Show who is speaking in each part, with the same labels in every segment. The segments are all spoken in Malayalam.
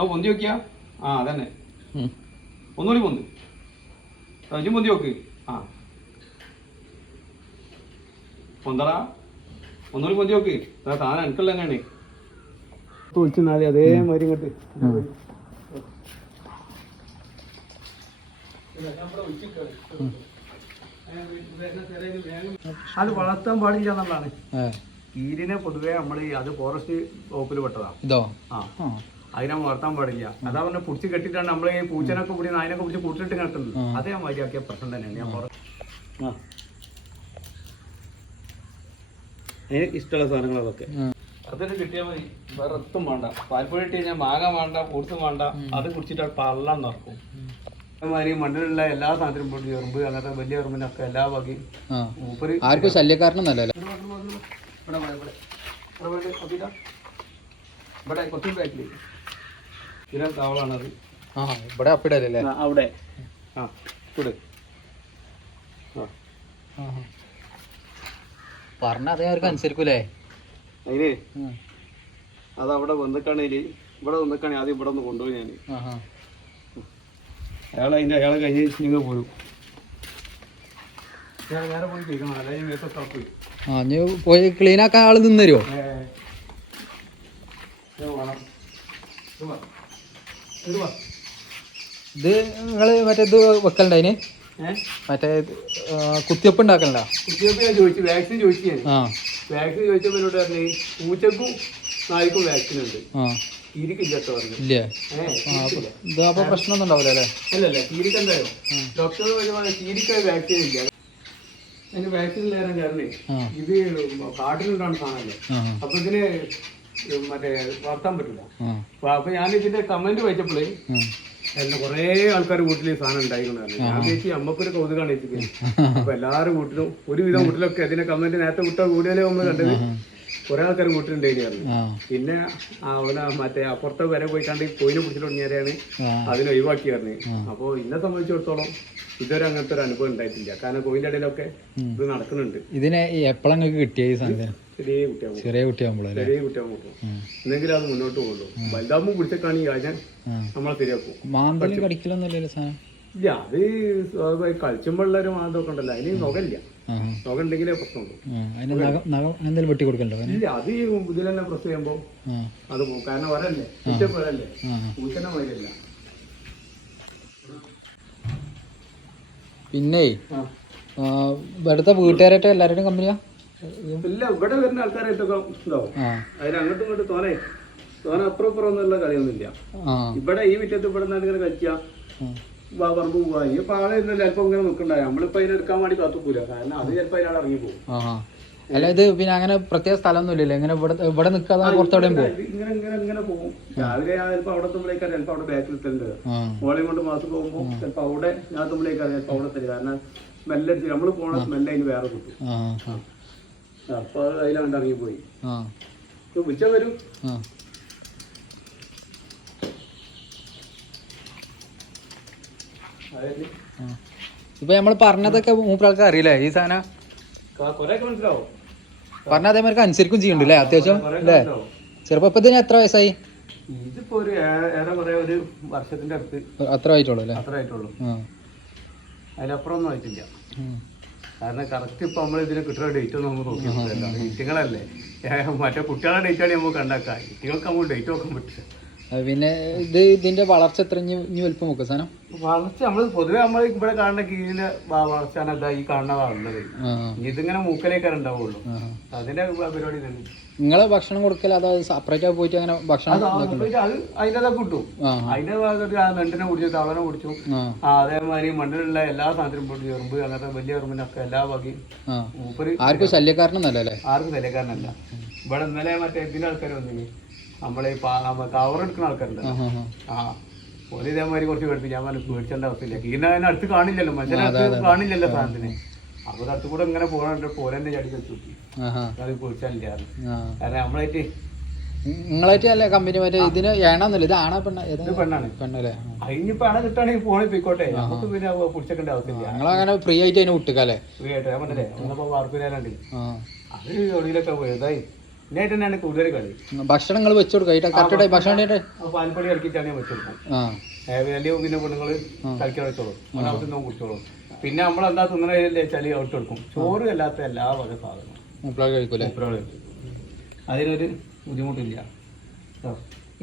Speaker 1: ആ പൊന്തി നോക്കിയാ? ആ അതന്നെ. ഒന്നുകൂടി പൊന്ത്. അഞ്ചും പൊന്തി നോക്ക്. ആ. പൊന്തടാ. ഒന്നുകൂടി പൊന്തി നോക്ക്. അതാ താൻ എനിക്കുള്ള തന്നെയാണ്. വിളിച്ചാൽ അതേമാതിരി ഇങ്ങോട്ട്. അത് വളർത്താൻ പാടില്ല എന്നുള്ളതാണ്. കീരിനെ പൊതുവേ നമ്മൾ അത് ഫോറസ്റ്റ് വകുപ്പിൽ പെട്ടതാണ്
Speaker 2: ഇതോ?
Speaker 1: ആ. അതിനെ വളർത്താൻ പാടില്ല അതാ പറഞ്ഞ പുടിച്ച് കെട്ടിട്ടാണ് നമ്മൾ ഈ പൂച്ചനൊക്കെ പിടി നായനൊക്കെ പിടിച്ച് കൂട്ടിട്ട് കിടക്കുന്നത് അതേ മാതിരിയാക്കിയ പ്രശ്നം തന്നെയാണ് ഞാൻ പറഞ്ഞു ഇഷ്ടമുള്ള സാധനങ്ങൾ അതൊക്കെ അതൊക്കെ കിട്ടിയാൽ മതി വേറെ ഒത്തും വേണ്ട പാൽപ്പൊടി ഇട്ട് കഴിഞ്ഞാൽ മാങ്ങ വേണ്ട പൂർത്തും വേണ്ട അത് കുടിച്ചിട്ട് പള്ളം നടക്കും അതേമാതിരി മണ്ണിലുള്ള എല്ലാ സാധനത്തിനും പൊടി എറുമ്പ് അങ്ങനത്തെ വലിയ എറുമ്പിനൊക്കെ എല്ലാ വകയും മൂപ്പര്
Speaker 2: ആർക്കും ശല്യക്കാരനൊന്നല്ലേ
Speaker 1: ഇവിടെ ഇവിടെ ഇവിടെ. ഇവിടെ കുറച്ചും ബാക്കിൽ ഇതിനെ താവളാണത്.
Speaker 2: ആ ഇവിടെ അപ്പിടല്ലേ
Speaker 1: അല്ലേ അവിടെ. ആ ഇവിടെ
Speaker 2: പറഞ്ഞ അതേ അവർക്ക് അനുസരിക്കൂലേ?
Speaker 1: അതിന് അത് അവിടെ വന്നിക്കാണേൽ ഇവിടെ വന്നിക്കാണെ ആദ്യം ഇവിടെ ഒന്ന് കൊണ്ടുപോയി ഞാൻ അയാൾ അതിന്റെ അയാൾ കഴിഞ്ഞ നിങ്ങൾ പോരും. നേരെ പോയി കഴിക്കണം അല്ലെങ്കിൽ മേത്തൊക്കെ പോയി.
Speaker 2: ആ ഇനി പോയി ക്ലീൻ ആക്കാൻ ആൾ
Speaker 1: നിന്നരുമോ ഇത്
Speaker 2: നിങ്ങൾ മറ്റേ ഇത് വെക്കലുണ്ടതിന്
Speaker 1: അതിന്?
Speaker 2: മറ്റേ കുത്തിയപ്പ് ഉണ്ടാക്കണ്ട കുത്തിവെപ്പ് ഉണ്ടാക്കലുണ്ടോ?
Speaker 1: കുത്തിവെപ്പ് ഞാൻ ചോദിച്ചു വാക്സിൻ ചോദിച്ചു ഞാൻ. വാക്സിൻ ചോദിച്ചപ്പോൾ എന്നോട് പറഞ്ഞു പൂച്ചക്കും നായ്ക്കും വാക്സിൻ ഉണ്ട്. പറഞ്ഞു.
Speaker 2: അപ്പൊ ഇത് അപ്പൊ പ്രശ്നമൊന്നും ഉണ്ടാവില്ല അല്ലേ?
Speaker 1: അല്ലല്ല എന്തായോ ഡോക്ടർ പറഞ്ഞു വാക്സിൻ ഇല്ല. അതിന് വാക്സിൻ ഇല്ലാതെ കാരണേ
Speaker 2: ആ.
Speaker 1: ഇത് കാട്ടിലുണ്ടാണ് സാധനമല്ലേ?
Speaker 2: ആ.
Speaker 1: അപ്പൊ ഇതിന് മറ്റേ വളർത്താൻ പറ്റില്ല. അപ്പൊ- ഞാൻ ഇതിന്റെ കമന്റ് വായിച്ചപ്പോഴേ എന്നെ കൊറേ ആൾക്കാർ വീട്ടിൽ ഈ സാധനം ഉണ്ടായിരുന്നു ഞാൻ ചേച്ചി അമ്മക്കൊരു കൗതുകാണ് ചേച്ചിക്ക് അപ്പൊ എല്ലാവരും വീട്ടിലും ഒരുവിധം വീട്ടിലൊക്കെ ഇതിന്റെ കമന്റ് നേരത്തെ വിട്ട വീഡിയോയിലെ നമ്മൾ കണ്ടത് കുറെ ആൾക്കാർ വീട്ടിലുണ്ടായിരുന്നു പിന്നെ അവനെ മറ്റേ അപ്പുറത്തെ വരെ പോയിക്കാണ്ട് കണ്ട് കോയിനെ പിടിച്ചിട്ട് തുടങ്ങിയാരെയാണ്
Speaker 2: അതിനെ
Speaker 1: അതിനെ ഒഴിവാക്കിയായിരുന്നു അപ്പൊ എന്നെ സംബന്ധിച്ചിടത്തോളം ഇതുവരെ അങ്ങനത്തെ ഒരു അനുഭവം ഉണ്ടായിട്ടില്ല. കാരണം കോയിന്റെ ഇടയിലൊക്കെ ഇത് നടക്കുന്നുണ്ട്.
Speaker 2: ഇതിനെ എപ്പോഴാ കിട്ടിയ സാധനം?
Speaker 1: ചെറിയ കുട്ടിയാകുമ്പോൾ
Speaker 2: ചെറിയ കുട്ടിയാകുമ്പോഴല്ലേ
Speaker 1: ചെറിയ കുട്ടിയാകുമ്പോൾ എന്നെങ്കിലും അത് മുന്നോട്ട് പോകുള്ളൂ വലുതാകുമ്പോൾ പിടിച്ചേക്കാണെങ്കിൽ അതിനെ നമ്മളെ ശരിയാക്കും.
Speaker 2: മാമ്പഴം കടിക്കലൊന്നുമില്ലല്ലോ സാധനം?
Speaker 1: ഇല്ല അത് കളിച്ചും കളിച്ചുമ്പോഴുള്ള ഒരു മാതൊക്കെ ഉണ്ടല്ലോ. അതിന് നുകയില്ല
Speaker 2: ആ.
Speaker 1: നുക ഉണ്ടെങ്കിലേ പ്രശ്നമുള്ളൂ
Speaker 2: എന്തെങ്കിലും വെട്ടി കൊടുക്കണ്ടോ
Speaker 1: ഇല്ല അത് ഈ ഇതിൽ തന്നെ പ്രസ് ചെയ്യുമ്പോൾ
Speaker 2: ആ.
Speaker 1: അത് പോകും കാരണം വരല്ലേ വരല്ലേ
Speaker 2: ആ
Speaker 1: പൂച്ചനെ വരില്ല
Speaker 2: പിന്നെ. ഇവിടുത്തെ വീട്ടുകാരായിട്ട് എല്ലാവരുടെയും കമ്പനിയാ?
Speaker 1: ഇല്ല ഇവിടെ വരുന്ന ആൾക്കാരായിട്ടൊക്കെ ഉണ്ടാവും
Speaker 2: ആ.
Speaker 1: അതിന് അങ്ങോട്ടും ഇങ്ങോട്ടും തോനെ തോനെ അപ്പുറം അപ്പുറം ഒന്നുള്ള കളിയൊന്നുമില്ല. ഇവിടെ ഈ വിറ്റത്ത് ഇവിടെ നിന്നാണ് ഇങ്ങനെ കളിക്കുക പറമ്പ് പോവാ. ഈ പാള ചിലപ്പോ ഇങ്ങനെ നിൽക്കണ്ടായി. നമ്മളിപ്പോ അതിനെടുക്കാൻ വേണ്ടി കാത്തുക്കൂല. കാരണം അത് ചിലപ്പോ അതിനാൾ ഇറങ്ങി പോകും.
Speaker 2: അല്ല ഇത് പിന്നെ അങ്ങനെ പ്രത്യേക സ്ഥലമൊന്നും ഇല്ലല്ലോ? ഇങ്ങനെ ഇവിടെ ഇവിടെ നിൽക്കാതെ പുറത്തെവിടെയും പോകും
Speaker 1: ഇങ്ങനെ ഇങ്ങനെ ഇങ്ങനെ പോകും രാവിലെ ഞാൻ ചിലപ്പോൾ അവിടെ ചിലപ്പോൾ അവിടെ ബാക്കിൽ
Speaker 2: ആ.
Speaker 1: മോളെയും കൊണ്ട് മാസം പോകുമ്പോൾ ചിലപ്പോൾ അവിടെ ഞാൻ തുമ്പിലേക്കാണ് ചിലപ്പോൾ അവിടെ തരും കാരണം സ്മെല്ല് അടിച്ച് നമ്മൾ പോണ സ്മെല്ല് അതിന് വേറെ കിട്ടും. അപ്പൊ അതിലാണ്ട് ഇറങ്ങി പോയി
Speaker 2: ആ.
Speaker 1: ഇപ്പൊ ഉച്ച വരും
Speaker 2: ആ
Speaker 1: അതായത്
Speaker 2: ആ. ഇപ്പൊ നമ്മൾ പറഞ്ഞതൊക്കെ മൂപ്പരാൾക്ക് അറിയില്ലേ? ഈ സാധനം പറഞ്ഞ അതേമാർക്ക് അനുസരിക്കും ചെയ്യുന്നുണ്ട് അല്ലേ അത്യാവശ്യം അല്ലേ ചെറുപ്പത്തിന് എത്ര വയസ്സായി?
Speaker 1: ഇതിപ്പോ ഒരു ഏറെ കുറെ ഒരു വർഷത്തിന്റെ അടുത്ത്.
Speaker 2: അത്ര ആയിട്ടുള്ളൂ അല്ലേ
Speaker 1: അത്ര ആയിട്ടുള്ളൂ.
Speaker 2: അതിലപ്പുറം
Speaker 1: അതിനപ്പുറം ഒന്നും ആയിട്ടില്ല കാരണം കറക്റ്റ് ഇപ്പൊ നമ്മൾ ഇതിന് കിട്ടുന്ന ഡേറ്റ് ഒന്നും നമുക്ക് നോക്കിയിട്ടില്ല ഇറ്റിങ്ങളല്ലേ മറ്റേ കുട്ടികളുടെ ഡേറ്റ് ആണ് നമുക്ക് കണ്ടാക്കാം ഇറ്റികൾക്ക് നമുക്ക് ഡേറ്റ് നോക്കാൻ പറ്റില്ല.
Speaker 2: പിന്നെ ഇത് ഇതിന്റെ വളർച്ച എത്ര ഇനി വലിപ്പം നോക്കുക സാധനം
Speaker 1: വളർച്ച നമ്മൾ പൊതുവെ നമ്മൾ ഇവിടെ കാണുന്ന കീഴിലെ വളർച്ചയാണ് അതാ ഈ കാണുന്നതാണുള്ളത് ഇതിങ്ങനെ മൂക്കലേക്കാണ് ഉണ്ടാവുള്ളൂ. അതിന്റെ പരിപാടി തന്നെ
Speaker 2: നിങ്ങളെ ഭക്ഷണം കൊടുക്കൽ അത് സെപ്പറേറ്റ് ആയി പോയിട്ട് അങ്ങനെ ഭക്ഷണം
Speaker 1: അത് അതിന്റെ കിട്ടും. അതിന്റെ ഭാഗത്ത് ആ നെണ്ടിനെ കുടിച്ചു തവളനെ കുടിച്ചു. അതേമാതിരി മണ്ണിലുള്ള എല്ലാ സാധനത്തിനും പൊടി എറുമ്പ് അങ്ങനത്തെ വലിയ എറുമ്പിനൊക്കെ എല്ലാ വകയും മൂപ്പര്
Speaker 2: ആർക്കും ശല്യക്കാരനൊന്നല്ലേ
Speaker 1: ആർക്കും ശല്യക്കാരനല്ല. ഇവിടെ ഇന്നലെ മറ്റേ ഇതിന്റെ ആൾക്കാർ വന്നിന് നമ്മളെ കവറെടുക്കുന്ന ആൾക്കാരുണ്ട്.
Speaker 2: ആ.
Speaker 1: ഒരു ഇതേമാതിരി കുറച്ച് പേടിപ്പിച്ചു ഞാൻ പറഞ്ഞു പേടിച്ചേണ്ട അവസ്ഥയില്ല അതിന് അടുത്ത് കാണില്ലല്ലോ മനുഷ്യനടുത്ത് കാണില്ലല്ലോ സാധനത്തിന്. അപ്പൊ അടുത്ത് കൂടെ ഇങ്ങനെ പോകണുണ്ട് പോരന്റെ ചടി വെച്ച്. അത്
Speaker 2: പേടിച്ചാലില്ല
Speaker 1: കാരണം നമ്മളായിട്ട്
Speaker 2: നിങ്ങളായിട്ട് അല്ലേ കമ്പനി മറ്റേ ഇതിന് ഏണാന്നല്ല? ഇത് ആണാ പെണ്ണ?
Speaker 1: ഇത് പെണ്ണാണ്.
Speaker 2: പെണ്ണല്ലേ?
Speaker 1: അതിനിപ്പോ അണ കിട്ടുകയാണെങ്കിൽ പോണി പോയിക്കോട്ടെ. നമുക്ക് പിന്നെ പിടിച്ചേക്കേണ്ട ആവശ്യമില്ല.
Speaker 2: ഞങ്ങളങ്ങനെ ഫ്രീ ആയിട്ട് അതിനെ വിട്ടുക്കല്ലേ
Speaker 1: ഫ്രീ ആയിട്ട് ഞാൻ പറഞ്ഞേ നമ്മളിപ്പോ വാർപ്പിലാണ്ട്
Speaker 2: ആ.
Speaker 1: അത് എവിടെയൊക്കെ പോയതായി ഇതിനായിട്ട് തന്നെയാണ് കൂടുതൽ കളി.
Speaker 2: ഭക്ഷണം നിങ്ങൾ വെച്ചു കൊടുക്കുക കറക്റ്റ് ഭക്ഷണം
Speaker 1: പാൽപ്പൊടി ഇറക്കിയിട്ടാണ് ഞാൻ വെച്ചെടുക്കും
Speaker 2: ആ.
Speaker 1: വലിയ പിന്നെ പെണ്ണുങ്ങൾ കളിക്കാൻ വെച്ചോളും. ഒന്നാമത്തെ കുടിച്ചോളും. പിന്നെ നമ്മൾ എന്താ തിന്നണേ ചളി ഔട്ട് കൊടുക്കും. ചോറ് അല്ലാത്ത എല്ലാ വക സാധനവും അതിനൊരു ബുദ്ധിമുട്ടില്ല.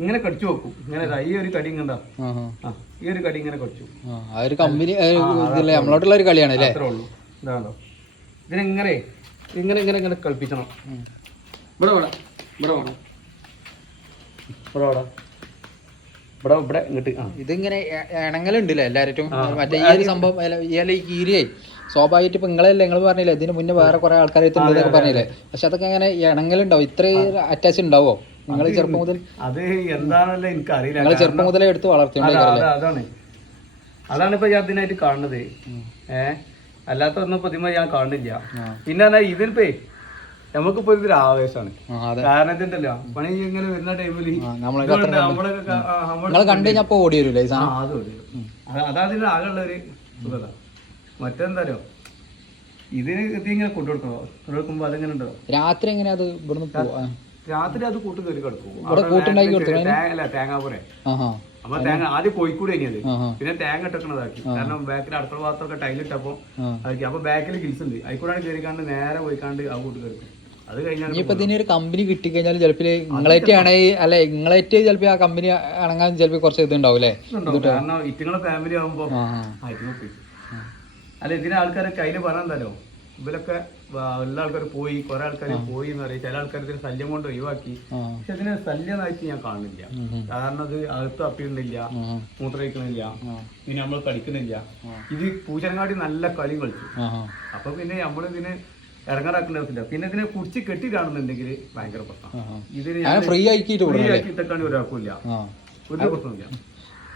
Speaker 1: ഇങ്ങനെ കടിച്ചു വെക്കും. ഇങ്ങനെ ഈ ഒരു കടി ഇങ്ങനെ ഈ ഒരു കടി ഇങ്ങനെ കടിച്ചു
Speaker 2: ആ ഒരു കമ്പനി നമ്മളോട്ടുള്ള ഒരു കളിയാണ്
Speaker 1: അത്രേ ഉള്ളൂ. ഇതാണോ? ഇതിനെങ്ങനെ ഇങ്ങനെ ഇങ്ങനെ ഇങ്ങനെ കളിപ്പിക്കണം. ഇവിടെ വേണം ഇവിടെ വേണം. ഇവിടെ വേണം. ഇവിടെ ഇവിടെ ഇങ്ങോട്ട് ആ.
Speaker 2: ഇതിങ്ങനെ ഇണങ്ങലുണ്ടല്ലേ എല്ലാവരും മറ്റേ ഈ ഒരു സംഭവം അല്ല, ഈ കീരിയായി സ്വാഭാവികമായിട്ട് ഇപ്പൊ നിങ്ങളല്ലേ നിങ്ങൾ പറഞ്ഞില്ലേ? ഇതിന് മുന്നേ വേറെ കുറെ ആൾക്കാർ എത്തുന്നതൊക്കെ പറഞ്ഞില്ലേ? പക്ഷെ അതൊക്കെ അങ്ങനെ ഇണങ്ങലുണ്ടാവും. ഇത്രയും അറ്റാച്ച് ഉണ്ടാവോ? നിങ്ങൾ ചെറുപ്പം മുതൽ
Speaker 1: അത് എന്താണല്ലോ എനിക്ക് അറിയില്ല
Speaker 2: നിങ്ങൾ ചെറുപ്പം മുതലേ എടുത്ത് വളർത്തി
Speaker 1: അതാണ്. അതാണ് ഇപ്പൊ ഞാൻ ഇതിനായിട്ട് കാണുന്നത്. ഏഹ് അല്ലാത്ത ഒന്നും പ്രതിമ ഞാൻ കാണുന്നില്ല. പിന്നെ ഇതിനിപ്പേ നമുക്കിപ്പോ ഇതൊരു ആവേശമാണ്. കാരണം ഇതുണ്ടല്ലോ പണി ഇങ്ങനെ വരുന്ന ടൈമിൽ
Speaker 2: നമ്മളെ കണ്ടു. കഴിഞ്ഞപ്പോ ഓടി വരൂലേ
Speaker 1: ആ
Speaker 2: സാധനം?
Speaker 1: അത് ഇതിന്റെ ആകെയുള്ള ഒരു സുഖത. മറ്റെന്താലോ ഇതിന് ഇത് ഇങ്ങനെ കൊണ്ടുകൊടുക്കണോ? കൊണ്ടുകൊടുക്കുമ്പോ അതിങ്ങനെ ഉണ്ടോ?
Speaker 2: രാത്രി എങ്ങനെ അത് ഇവിടുന്ന്
Speaker 1: രാത്രി അത് കൂട്ട് കയറി കിടക്കും. അല്ല തേങ്ങാപുരേ അപ്പൊ തേങ്ങ ആദ്യം കോഴിക്കൂടെ
Speaker 2: കഴിഞ്ഞത്
Speaker 1: പിന്നെ തേങ്ങ ഇട്ടക്കണതാക്കി. കാരണം ബാക്കിൽ അടുത്ത ഭാഗത്തൊക്കെ ടൈലിട്ടപ്പോ അപ്പൊ ബാക്കിൽ ഗിൽസ് ഉണ്ട്. അതിക്കൂടാണ് കയറിക്കാണ്ട് നേരെ പോയിക്കാണ്ട് ആ കൂട്ട് കയറിക്കും അത് കഴിഞ്ഞാൽ
Speaker 2: ഇനിയിപ്പോ ഇതിന് ഒരു കമ്പനി കിട്ടിക്കഴിഞ്ഞാൽ ചിലപ്പോ നിങ്ങളായിട്ടാണ് അല്ല ഇങ്ങളേറ്റ് ചിലപ്പോ ആ കമ്പനി ഇണങ്ങാൻ ചിലപ്പോ കുറച്ച് ഇതുണ്ടാവും അല്ലേ?
Speaker 1: ഉണ്ടാവും. കാരണം ഇറ്റുങ്ങളെ ഫാമിലി ആകുമ്പോ. അല്ല ഇതിന് ആൾക്കാരൊക്കെ അതിന് പറഞ്ഞോ ഇവരൊക്കെ എല്ലാ ആൾക്കാർ പോയി കുറെ ആൾക്കാർ പോയി എന്ന് പറയും. ചില ആൾക്കാർ ഇതിന് ശല്യം കൊണ്ട് ഒഴിവാക്കി. പക്ഷെ ഇതിന് ശല്യമായിട്ട് ഞാൻ കാണുന്നില്ല. കാരണം അത് അകത്ത് അപ്പിയുന്നില്ല
Speaker 2: ആ
Speaker 1: മൂത്രയിക്കുന്നില്ല പിന്നെ നമ്മൾ കളിക്കുന്നില്ല ഇത് പൂജനങ്ങാടി നല്ല കളി കളിച്ചു. അപ്പൊ പിന്നെ നമ്മൾ ഇതിന് ഇറങ്ങാറാക്കേണ്ട ആവശ്യമില്ല പിന്നെ ഇതിനെ കുടിച്ച് കെട്ടി കാണുന്നുണ്ടെങ്കിൽ ഭയങ്കര പ്രശ്നം. ഇതിന്
Speaker 2: ഫ്രീ ആക്കിയിട്ട്
Speaker 1: ഫ്രീ
Speaker 2: വിടണം
Speaker 1: ആക്കി ഇട്ടേക്കാണ്ട് ഒരാൾക്കില്ല ഒരു പ്രശ്നമില്ല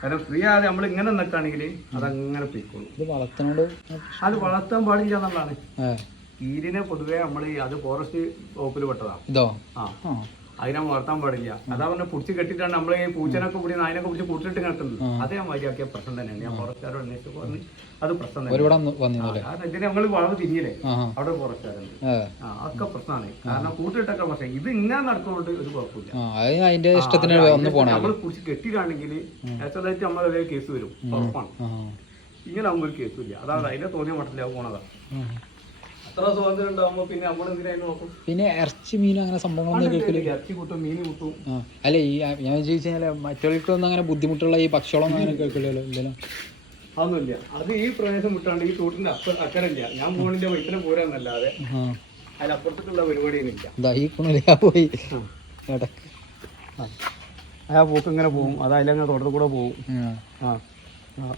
Speaker 1: കാരണം ഫ്രീ ആതെ നമ്മൾ ഇങ്ങനെ നിൽക്കുകയാണെങ്കിൽ അതങ്ങനെ പോയിക്കോളും അത് വളർത്താൻ പാടില്ല എന്നുള്ളതാണ്. കീരിനെ പൊതുവേ നമ്മൾ അത് ഫോറസ്റ്റ് വകുപ്പിൽ പെട്ടതാണ് ആ. അതിനെ വളർത്താൻ പാടില്ല. അതാ പറഞ്ഞ പിടിച്ച് കെട്ടിട്ടാണ് നമ്മൾ ഈ പൂച്ചനൊക്കെ പിടി നായനൊക്കെ പിടിച്ച് കൂട്ടിട്ട് കിടക്കുന്നത്. അതേ മാതിരിയാക്കിയ പ്രശ്നം തന്നെയാണ്. ഞാൻ ഫോറസ്റ്റുകാരോട് അന്വേഷിച്ചു പറഞ്ഞ് അത് പ്രശ്നം തന്നെ
Speaker 2: ഒരുപാട് വന്നിരുന്നല്ലേ
Speaker 1: കാരണം ഇതിനെ നമ്മൾ വളർന്ന്
Speaker 2: തിരിയലേ
Speaker 1: അവിടെ ഫോറസ്റ്റുകാരുണ്ട്. ആ. ഒക്കെ പ്രശ്നമാണ്. കാരണം കൂട്ടിട്ടൊക്കെ പ്രശ്നം. ഇത് ഇങ്ങനെ നടക്കുന്നുണ്ട് ഒരു കുഴപ്പമില്ല. നമ്മൾ പുടിച്ച് കെട്ടിയിട്ടാണെങ്കിൽ നാച്ചുറലായിട്ട് നമ്മളൊരു കേസ് വരും. ഉറപ്പാണ്. ഇങ്ങനെ ആകുമ്പോൾ ഒരു കേസുമില്ല അതാണ് അതിന്റെ തോന്നിയ മട്ടത്തിലാവും പോണതാ. പിന്നെ
Speaker 2: ഇറച്ചി മീൻ അങ്ങനെ സംഭവങ്ങളൊന്നും കേൾക്കില്ല അല്ല ഈ ഞാൻ ചോദിച്ചു കഴിഞ്ഞാൽ മറ്റുള്ളവർക്കൊന്നും അങ്ങനെ ബുദ്ധിമുട്ടുള്ള ഈ ഭക്ഷണം അങ്ങനെ കേൾക്കില്ലല്ലോ ഇല്ലല്ലോ
Speaker 1: അതൊന്നുമില്ല. അത് ഈ പ്രദേശം വിട്ടാണ്ട് ഈ തോട്ടിന്റെ അപ്പ അക്കരല്ല. ഞാൻ മോണിന്റെ വൈത്തിനെ പോരാന്നല്ലാതെ അതിലപ്പുറത്തേക്കുള്ള പരിപാടിയൊന്നുമില്ല.
Speaker 2: പോയി. ഇടയ്ക്ക്.
Speaker 1: ആ. പോക്ക് ഇങ്ങനെ പോകും. അത് അങ്ങനെ തോട്ടത്തിൽ കൂടെ പോകും.
Speaker 2: ആ.
Speaker 1: ആ.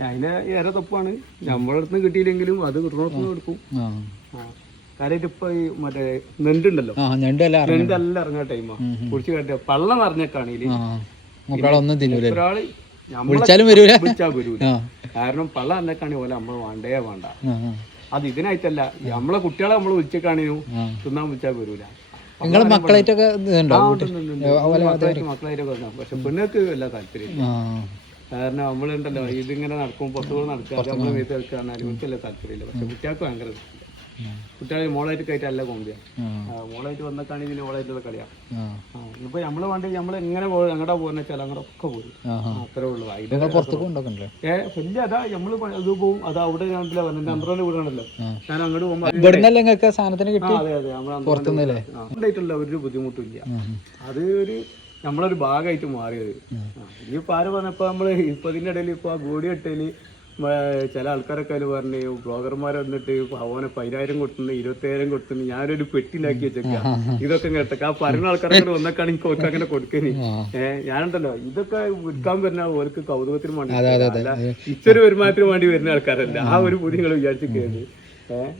Speaker 1: അതിന് ഏറെ തപ്പാണ്. നമ്മളടുത്ത് കിട്ടിയില്ലെങ്കിലും അത് കിട്ടുന്നിടത്ത് എടുക്കും. കാര്യമായിട്ട് ഇപ്പൊ ഈ മറ്റേ നെണ്ടുണ്ടല്ലോ നെണ്ടെല്ലാം ഇറങ്ങുന്ന ടൈമാ കുടിച്ച് കേട്ട പള്ള
Speaker 2: മുക്കാളൊന്നും തിന്നൂലേ
Speaker 1: ഒരാൾ നമ്മളെ
Speaker 2: വിളിച്ചാലും വരൂല.
Speaker 1: വിളിച്ചാ വരൂല.
Speaker 2: ആ.
Speaker 1: കാരണം പള്ള നിറഞ്ഞേക്കാണെങ്കിൽ പോലെ നമ്മൾ വേണ്ടേ വേണ്ട. അത് ഇതിനായിട്ടല്ല. നമ്മളെ കുട്ടികളെ നമ്മൾ
Speaker 2: ആ.
Speaker 1: തിന്നാൻ വിളിച്ചാൽ വരൂല.
Speaker 2: മക്കളായിട്ടൊക്കെ
Speaker 1: പക്ഷെ പെണ്ണുങ്ങൾക്ക് വല്ല താല്പര്യം കാരണം നമ്മളുണ്ടല്ലോ ഇതിങ്ങനെ നടക്കും പുറത്തുകൂടെ നടക്കുക നമ്മൾ വീട്ടിൽ വെക്കുകയാണ് ഇവർക്കല്ല താല്പര്യമില്ല. പക്ഷെ കുട്ടികൾക്ക് ഭയങ്കര. കുട്ടികൾ മോളായിട്ട് കയറ്റല്ല കോമ്പിയ
Speaker 2: ആ.
Speaker 1: മോളായിട്ട് വന്നക്കാണെങ്കിൽ മോളായിട്ടുള്ള കളിയാണ്. ഇപ്പൊ നമ്മൾ വേണ്ടി നമ്മൾ എങ്ങനെ പോകും എങ്ങടെ പോകുന്ന വെച്ചാൽ അങ്ങനെ ഒക്കെ പോകും അത്രേ ഉള്ളൂ. അതിന്റെ വലിയ അതാ നമ്മൾ ഇത് പോകും അത് അവിടെ ഞാനില്ല എന്റെ അന്തരന്റെ വീടാണല്ലോ. ഞാൻ അങ്ങോട്ട് പോകുമ്പോ അതെ അതെ. നമ്മൾ ഉണ്ടായിട്ടുള്ള ഒരു ബുദ്ധിമുട്ടും ഇല്ല. അത് ഒരു നമ്മളൊരു ഭാഗമായിട്ട് മാറിയത്. ഇനിയിപ്പോൾ ഇനിയിപ്പോ ആര് പറഞ്ഞപ്പോ നമ്മൾ ഇപ്പൊ ഇതിന്റെ ഇടയിൽ ഇപ്പൊ ആ ഗോടി ഇട്ടേൽ ചില ആൾക്കാരൊക്കെ അതിൽ പറഞ്ഞു ബ്ലോഗർമാർ വന്നിട്ട് അവനെ പതിനായിരം കൊടുത്തുന്നു ഇരുപത്തിയായിരം കൊടുത്തുന്നു ഞാനൊരു പെട്ടിലാക്കി വെച്ചേക്കാം. ഇതൊക്കെ കേട്ടൊക്കെ ആ പറയുന്ന ആൾക്കാരൊക്കെ വന്നേക്കാണ് എനിക്ക് ഓർക്ക് അങ്ങനെ
Speaker 2: കൊടുക്കുന്നത്
Speaker 1: ഏഹ് ഞാനുണ്ടല്ലോ. ഇതൊക്കെ വിൽക്കാൻ വരുന്ന ഓർക്ക് കൗതുകത്തിന് വേണ്ടി അല്ല ഇച്ചൊരു വരുമാനത്തിന് വേണ്ടി വരുന്ന ആൾക്കാരല്ല. ആ ഒരു ബുദ്ധി നിങ്ങൾ കേട്ടു ഏഹ്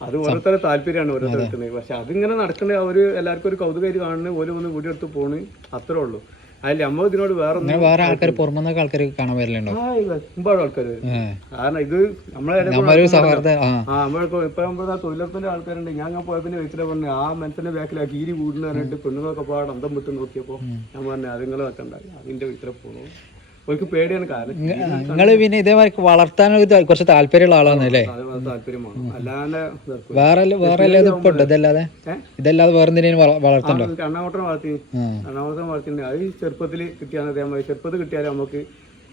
Speaker 1: അത് ഓരോരുത്തരുടെ താല്പര്യമാണ് ഓരോരുത്തർക്കുന്നത് പക്ഷെ അതിങ്ങനെ നടക്കണ അവർ എല്ലാവർക്കും ഒരു കൗതുകമായിട്ട് കാണുന്നത് ഓരോ ഒന്ന് വീഡിയോ എടുത്ത് പോണ് അത്രേ ഉള്ളൂ. അതിൽ നമ്മൾ ഇതിനോട് വേറെ
Speaker 2: വേറെ ആൾക്കാർ പുറമെന്നൊക്കെ ആൾക്കാർ കാണാൻ വരലുണ്ടോ?
Speaker 1: ആ, ഇല്ല, ഒരുപാട് ആൾക്കാർ വരും. കാരണം ഇത് നമ്മളെ ഇപ്പൊ നമ്മുടെ തൊഴിലുറപ്പിന്റെ ആൾക്കാരുണ്ട്. ഞാൻ ഞാൻ പിന്നെ വെച്ചിട്ട് പറഞ്ഞു ആ മനസ്സിന്റെ ബാക്കിൽ ആ കീരി കൂടുന്ന പറഞ്ഞിട്ട് പെണ്ണുങ്ങളൊക്കെ പാടം അന്തം വിട്ട് നോക്കിയപ്പോ ഞാൻ പറഞ്ഞു അതുങ്ങളൊക്കെ ഉണ്ടായി അതിന്റെ ഇത്ര പോണു. അവർക്ക് പേടിയാണ് കാരണം
Speaker 2: നിങ്ങൾ പിന്നെ ഇതേമാതിരി വളർത്താൻ കുറച്ച് താല്പര്യമുള്ള ആളാണ് അല്ലേ?
Speaker 1: അത് താല്പര്യമാണ് അല്ലാതെ
Speaker 2: വേറെ വേറെ അല്ലാതെ ഇപ്പൊ ഉണ്ട്? ഇതല്ലാതെ? ഇതല്ലാതെ വേറെ എന്തിനേലും വള- വളർത്തണ്ടോ?
Speaker 1: കണ്ണാമോട്ടം വളർത്തി.
Speaker 2: ആ.
Speaker 1: കണ്ണാമോട്ടം വളർത്തിണ്ട് അത് ചെറുപ്പത്തിൽ കിട്ടിയാൽ അതേമാതിരി ചെറുപ്പത്തിൽ കിട്ടിയാൽ നമുക്ക്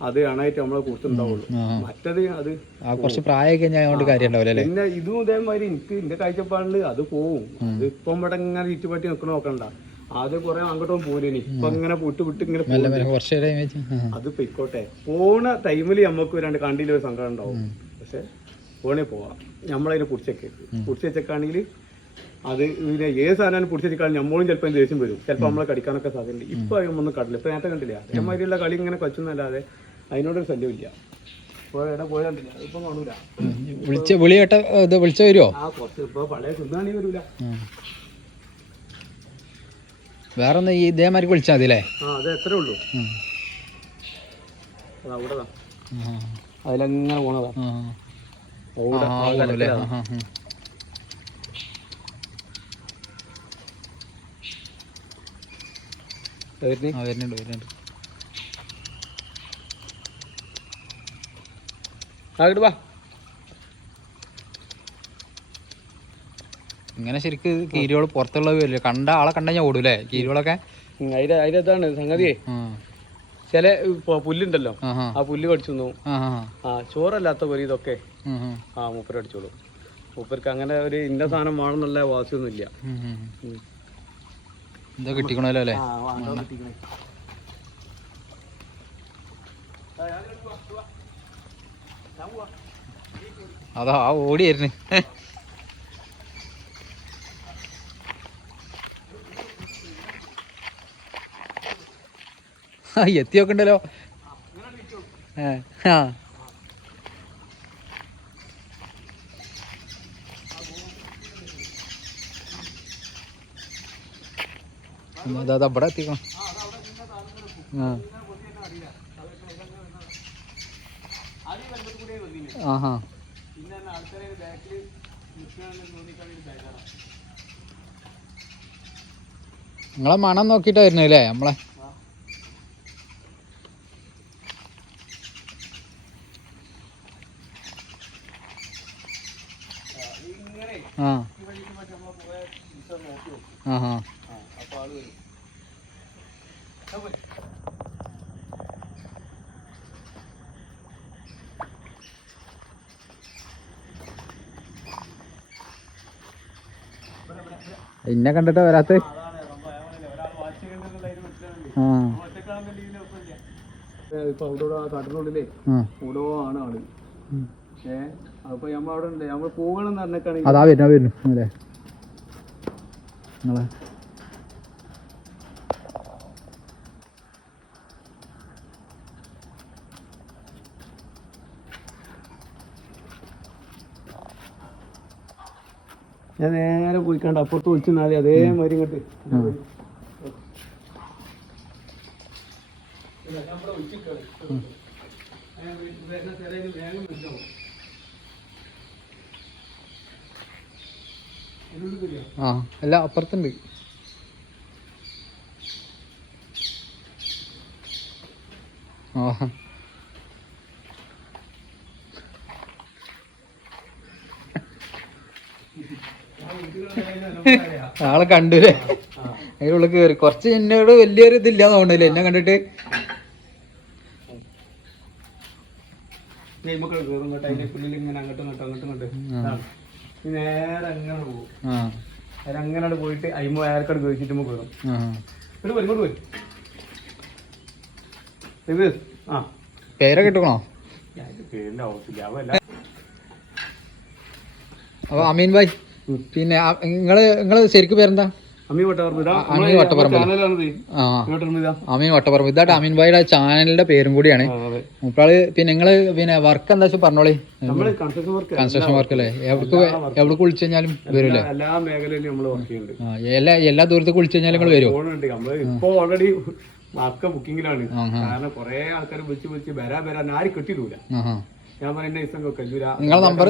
Speaker 1: അത് അണായിട്ട് നമ്മളെ കൂട്ടുണ്ടാവുള്ളൂ. മറ്റത് അത്
Speaker 2: കുറച്ച് പ്രായമൊക്കെ ഞാൻ അതുകൊണ്ട് കാര്യം ഉണ്ടാവില്ല
Speaker 1: പിന്നെ ഇതും ഇതേമാതിരി എനിക്ക് എന്റെ കാഴ്ചപ്പാടിൽ അത് പോവും. അത് ഇപ്പം ഇവിടെ ഇങ്ങനെ ചുറ്റുപറ്റി നിൽക്കണ നോക്കണ്ട. ആദ്യം കുറെ അങ്ങോട്ടും പോരേനി. ഇപ്പൊ ഇങ്ങനെ വിട്ട് വിട്ട് ഇങ്ങനെ. അത് പൊയ്ക്കോട്ടെ. പോണ ടൈമിൽ നമുക്ക് രണ്ട് കണ്ടിയിൽ ഒരു സങ്കടം ഉണ്ടാവും. പക്ഷെ പോണേ പോവാം. നമ്മളതിനെ പിടിച്ചേക്ക് പിടിച്ച് വെച്ചേക്കാണെങ്കിൽ അത് ഇതിനെ ഏത് സാധനം പിടിച്ചിരിക്കാളും നമ്മളും ചിലപ്പോൾ ദേഷ്യം വരും. ചിലപ്പോൾ നമ്മളെ കടിക്കാനൊക്കെ സാധ്യതയുണ്ട്. ഇപ്പൊ ഒന്നും കണ്ടില്ല. ഇപ്പൊ നേരത്തെ കണ്ടില്ല? അതേമാതിരിയുള്ള കളി ഇങ്ങനെ കളിച്ചൊന്നല്ലാതെ അതിനോടൊരു ശല്യമില്ല ഇല്ല. എവിടെ പോയി കണ്ടില്ല? ഇപ്പം കാണൂല.
Speaker 2: വിളിച്ച വിളി കേട്ട ഇത് വിളിച്ച വരുമോ
Speaker 1: ആ കുറച്ച് ഇപ്പൊ പഴയ സുന്ദാണി വരൂല.
Speaker 2: വേറെ ഒന്ന് ഈ ഇതേമാതിരി വിളിച്ചാൽ മതി അല്ലേ.
Speaker 1: അതിലങ്ങനെ പോണതാ.
Speaker 2: വരുന്നുണ്ട് വരുന്നുണ്ട്.
Speaker 1: വാ.
Speaker 2: ഇങ്ങനെ ശരിക്ക് കീരികൾ പുറത്തുള്ളത് വരില്ല കണ്ട ആളെ കണ്ട ഞാൻ ഓടൂലേ കീരിയോളൊക്കെ?
Speaker 1: ഉം, അതിന്റെ അതിന്റെ സംഗതിയെ. ചില പുല്ലുണ്ടല്ലോ.
Speaker 2: ആ
Speaker 1: പുല്ല് കടിച്ചു
Speaker 2: ആ
Speaker 1: ചോറല്ലാത്ത പോലെ ഇതൊക്കെ. ആ മൂപ്പര് അടിച്ചോളൂ മൂപ്പർക്ക് അങ്ങനെ ഒരു ഇന്ന സാധനം വേണമെന്നുള്ള വാസിയൊന്നും ഇല്ല.
Speaker 2: എന്താ കിട്ടിക്കണല്ലോ അല്ലേ അതാ ഓടിയായിരുന്നു എത്തി നോക്കണ്ടല്ലോ ആ. അതാ ഇവിടെ എത്തിക്കണം? ആ. ആഹാ. നിങ്ങളെ മണം നോക്കിയിട്ടായിരുന്നു അല്ലേ നമ്മളെ? ആ. ഇന്നെ കണ്ടിട്ട് വരാത്ത? ആ.
Speaker 1: ഇപ്പൊ അവിടെ ആ കാട്ടിനുള്ളിലേ
Speaker 2: ആ.
Speaker 1: ഇവിടെ ആണ് ആൾ.
Speaker 2: ഉം.
Speaker 1: ഏ അപ്പൊ നമ്മ അവിടെ ഉണ്ട് നമ്മൾ പോകണം എന്ന് പറഞ്ഞേക്കാണെങ്കിൽ
Speaker 2: അതാ വരുന്ന. വരുന്നു അല്ലേ? നിങ്ങളെ.
Speaker 1: ഞാൻ നേരെ പോയി കണ്ട അപ്പുറത്ത് വിളിച്ചു നാളെ അതേമാതിരി ഇങ്ങോട്ട്
Speaker 2: ആ അല്ല അപ്പുറത്തുണ്ട്. ആ. ആളെ കണ്ടുല്ലേ അതിനുള്ളിൽ കേറി. കുറച്ച് എന്നോട് വലിയൊരു ഇതില്ല തോന്നുന്നില്ലേ? എന്നെ കണ്ടിട്ട്.
Speaker 1: കയറും അങ്ങോട്ടും ഇങ്ങോട്ടും അങ്ങോട്ടും ഇങ്ങോട്ടും. ഈ നേരെ അങ്ങനെ പോകും.
Speaker 2: ആ.
Speaker 1: അങ്ങനെ പോയിട്ട് അയിമ അയർക്കട് ചോദിച്ചിട്ട് നമുക്ക്
Speaker 2: വരും
Speaker 1: ഇങ്ങോട്ട് വരും ഇങ്ങോട്ട് വരും ആ.
Speaker 2: പേരൊക്കെ ഇട്ടുക്കണോ അപ്പൊ അമീൻ ഭായ് പിന്നെ നിങ്ങൾ നിങ്ങൾ ശരിക്കും പേരെന്താ?
Speaker 1: വട്ടപ്പറമ്പ്
Speaker 2: വട്ടപ്പറമ്പ്.
Speaker 1: ഇതാ
Speaker 2: അമീൻ വട്ടപ്പറമ്പ് ഇതാട്ട് അമീൻ ഭായിയുടെ ചാനലിന്റെ പേരും കൂടിയാണ്. മുപ്പാൾ പിന്നെ നിങ്ങൾ പിന്നെ വർക്ക് എന്താ വെച്ചാൽ പറഞ്ഞോളി?
Speaker 1: കൺസ്ട്രക്ഷൻ വർക്ക്
Speaker 2: അല്ലേ? എവിടെ എവിടെ കുളിച്ചു കഴിഞ്ഞാലും വരൂല്ലേ?
Speaker 1: എല്ലാ മേഖലയിലും നമ്മൾ വർക്ക് ചെയ്യുന്നുണ്ട്.
Speaker 2: ആ, എല്ലാ എല്ലാ ദൂരത്തേക്ക് വിളിച്ചു കഴിഞ്ഞാലും നിങ്ങൾ
Speaker 1: വരും. ഇപ്പൊ ഓൾറെഡി വർക്ക്
Speaker 2: ബുക്കിംഗിലാണ്.
Speaker 1: കാരണം കുറെ ആൾക്കാർ വിളിച്ച് വിളിച്ച് വരാ വരാൻ ആരും കിട്ടിയില്ല
Speaker 2: നിങ്ങളെ നമ്പർ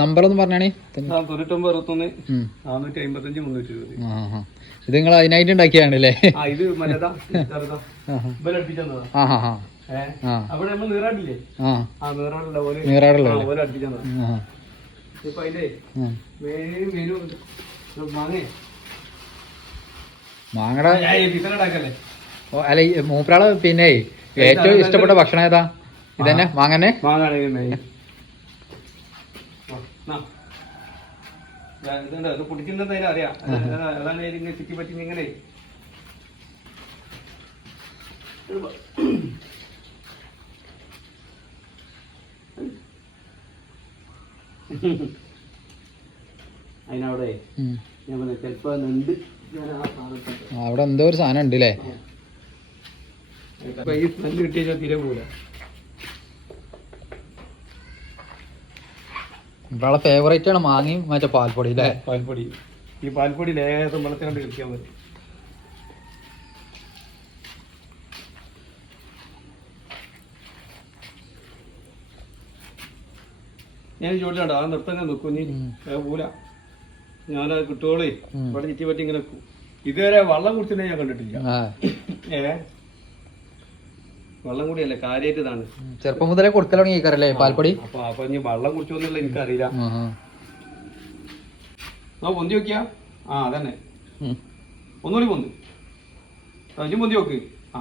Speaker 2: നമ്പർ ഒന്ന് പറഞ്ഞാണേ?
Speaker 1: തൊണ്ണൂറ്റൊമ്പത് അറുപത്തൊന്ന്
Speaker 2: ഉം.
Speaker 1: നാനൂറ്റി അമ്പത്തഞ്ച് മുന്നൂറ്റി ഇരുപത്
Speaker 2: ആ, ആ. ഇത് നിങ്ങൾ അതിനായിട്ട് ഉണ്ടാക്കിയാണല്ലേ
Speaker 1: ആ ഇത്
Speaker 2: ഓ, അല്ല മൂപ്പരാൾ പിന്നെ ഏറ്റവും ഇഷ്ടപ്പെട്ട ഭക്ഷണം ഏതാ? ഇതന്നെ മാങ്ങനെ
Speaker 1: അറിയാം. ചുറ്റി പറ്റി ഇങ്ങനെ? അതിനവിടെ. ഞാൻ പറഞ്ഞു ചിലപ്പോ
Speaker 2: അവിടെ എന്തോ ഒരു സാധനം ഉണ്ട് അല്ലേ
Speaker 1: കിട്ടിയാ ഈ നെല്ല് കിട്ടിയ തീരെ പോല
Speaker 2: ഇവളെ ഫേവറേറ്റ് ആണ് മാങ്ങയും മറ്റേ പാൽപ്പൊടി അല്ലേ?
Speaker 1: പാൽപ്പൊടി. ഈ പാൽപ്പൊടി ലേശം വെള്ളത്തിനോട് കളിക്കാൻ മതി. ഞാൻ ചോദിച്ചാണ്ട് ആ നൃത്തം ഞാൻ നിൽക്കും. നീ പോല ഞാനത് കിട്ടുകോളേ
Speaker 2: ഉം.
Speaker 1: ഇവിടെ ചുറ്റിപ്പറ്റി ഇങ്ങനെ നിൽക്കും. ഇതുവരെ വള്ളം കുടിച്ചിട്ടേ ഞാൻ കണ്ടിട്ടില്ല. ഏ? വെള്ളം കൂടിയല്ലേ? കാര്യമായിട്ട് ഇതാണ്
Speaker 2: ചെറുപ്പം മുതലേ കൊടുക്കൽ തുടങ്ങിയേക്കാരല്ലേ പാൽപ്പൊടി?
Speaker 1: അപ്പൊ അപ്പൊ ഇനി വെള്ളം കുടിച്ചോന്നുള്ള എനിക്കറിയില്ല.
Speaker 2: ആ
Speaker 1: പൊന്തി നോക്കിയാ? ആ അതന്നെ. ഒന്നുകൂടി പൊന്ത്. ഇനി പൊന്തി നോക്ക്. ആ.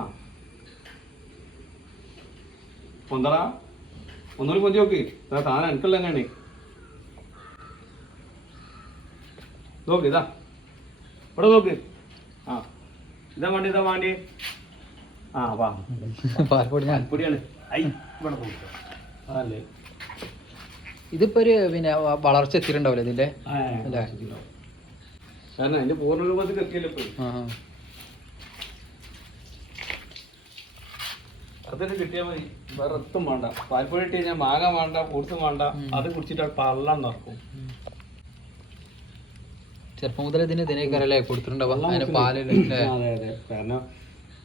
Speaker 1: പൊന്തടാ. ഒന്നുകൂടി പൊന്തി നോക്ക്. താൻ എനിക്കുള്ള തന്നെയാണ്. നോക്ക് ഇതാ. ഇവിടെ നോക്ക്. ആ. ഇതാ വേണ്ടി ഇതാ വേണ്ടി? ആ വാ.
Speaker 2: പാൽപ്പൊടി
Speaker 1: ഐ ഇവിടെ അതല്ലേ
Speaker 2: ഇതിപ്പോ ഒരു പിന്നെ വളർച്ച എത്തിയിട്ടുണ്ടാവില്ല ഇതിന്റെ? അല്ലേ?
Speaker 1: കാരണം അതിന്റെ പൂർണ രൂപത്തിൽ എത്തിയല്ലോ ഇപ്പൊ?
Speaker 2: ആ, ആ.
Speaker 1: കിട്ടിയാൽ മതി. വേറെ ഒത്തും വേണ്ട. പാൽപ്പൊടി ഇട്ട് കഴിഞ്ഞാൽ മാങ്ങ വേണ്ട ഫ്രൂട്ട്സും വേണ്ട. അത് കുടിച്ചിട്ട് പള്ളം നടക്കും
Speaker 2: ചെറുപ്പം മുതൽ ഇതിന് അതിന്റെ
Speaker 1: കുടിച്ചിട്ട്
Speaker 2: പാലല്ലേ അല്ലേ
Speaker 1: അതെ അതെ. കാരണം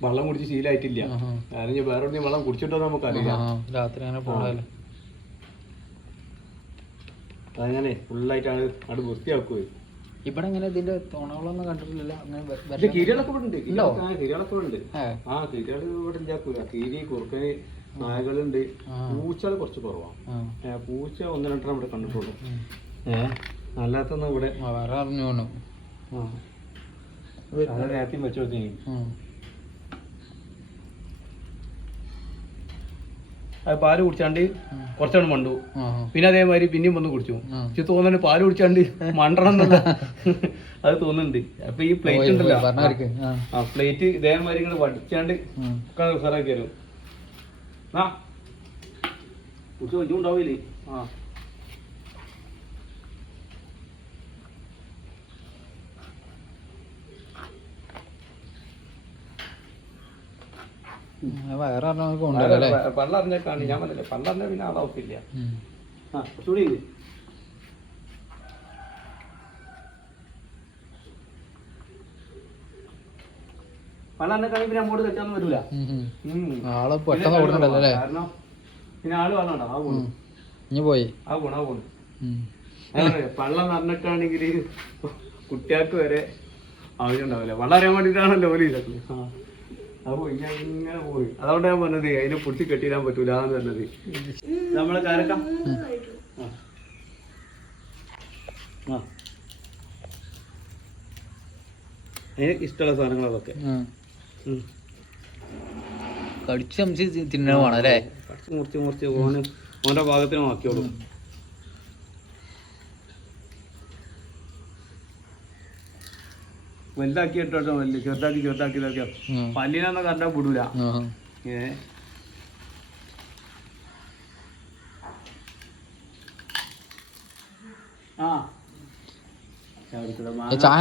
Speaker 1: വെള്ളം കുടിച്ച് ശീലമായിട്ടില്ല
Speaker 2: ആഹാ.
Speaker 1: കാരണം വേറെ എവിടെയും വെള്ളം കുടിച്ചിട്ടോ നമുക്കറിയില്ല.
Speaker 2: രാത്രി അങ്ങനെ പോകാല്ലേ
Speaker 1: അതങ്ങനെ ഫുള്ളായിട്ടാണ് അത് വൃത്തിയാക്കുക
Speaker 2: ഇവിടെ ഇങ്ങനെ ഇതിന്റെ തോണകളൊന്നും കണ്ടിട്ടില്ല അങ്ങനെ.
Speaker 1: കിരികളൊക്കെ ഉണ്ട്? ആ ഉണ്ട്. ആ കിരികൾ ഇവിടെ ഇല്ലാക്കൂല കീരി കുറുക്കന് നായകളുണ്ട്.
Speaker 2: പൂച്ച
Speaker 1: പൂച്ചകൾ കുറച്ച് കുറവാണ് പൂച്ച ഒന്ന് രണ്ടെണ്ണം ഇവിടെ കണ്ടിട്ടുള്ളൂ. ഏഹ് അല്ലാത്തൊന്നും ഇവിടെ
Speaker 2: വേറെ അറിഞ്ഞു
Speaker 1: ആ. അത് നേരത്തെ വെച്ച് കൊടുത്തു അത് പാൽ കുടിച്ചാണ്ട്. കുറച്ചാണ് മണ്ടു. പിന്നെ അതേമാതിരി പിന്നെയും വന്ന് കുടിച്ചു. എനിക്ക് തോന്നുന്നുണ്ട് പാൽ കുടിച്ചാണ്ട് മണ്ടണം എന്നല്ല അത് തോന്നുന്നുണ്ട്. അപ്പൊ ഈ പ്ലേറ്റ് ഉണ്ടല്ലോ.
Speaker 2: ആ.
Speaker 1: പ്ലേറ്റ് ഇതേമാതിരി ഇങ്ങനെ വടിച്ചാണ്ട് ഉസാറാക്കി തരും ആ കുടിച്ചു ഉണ്ടാവില്ലേ ആ
Speaker 2: ഉം. അത് വേറെ അറിഞ്ഞവർക്ക് കൊണ്ടുവരല്ലേ
Speaker 1: പള്ളറിഞ്ഞേക്കാണ് ഞാൻ പറഞ്ഞില്ലേ പള്ളറിഞ്ഞ പിന്നെ ആളാവത്തില്ല. ആ കുറച്ചുകൂടി ഇല്ലേ? പള്ളറിഞ്ഞേക്കാണെങ്കിൽ പിന്നെ അങ്ങോട്ട് തെറ്റാന്ന് വരൂല. ആൾ
Speaker 2: പെട്ടെന്ന് ഓടുന്നുണ്ടല്ലോ
Speaker 1: കാരണം പിന്നെ ആൾ വന്നോണ്ടോ ആ
Speaker 2: ഇനി പോയി.
Speaker 1: ആ ആ. പള്ളം നടന്നിട്ടാണെങ്കിൽ കുട്ടികൾക്ക് വരെ ആവശ്യമുണ്ടാവില്ല വെള്ളം വേണ്ടിട്ടാണല്ലോ വേണ്ടിയിട്ടാണല്ലോ ഓൽ ഇങ്ങനെ പോയി. അതുകൊണ്ട് ഞാൻ പറഞ്ഞത് അതിനെ പൊട്ടി കെട്ടിയിടാൻ പറ്റൂല എന്ന് പറഞ്ഞത്. നമ്മളെ കാരക്കാം. അതിന് ഇഷ്ടമുള്ള സാധനങ്ങളൊക്കെ
Speaker 2: കടിച്ചു തിന്നണ വേണം അല്ലേ?
Speaker 1: കടിച്ചു മുറിച്ച് മുറിച്ച് ഓന് ഓന്റെ ഭാഗത്തിന് ആക്കിയോളൂ. വലുതാക്കി ഇട്ടോ വലിയ ചെറുതാക്കി ചെറുതാക്കി ഇതാക്കിയോ. പല്ലിനൊന്നും കണ്ടാ വിടൂല. ഏ. ആ.
Speaker 2: ചായ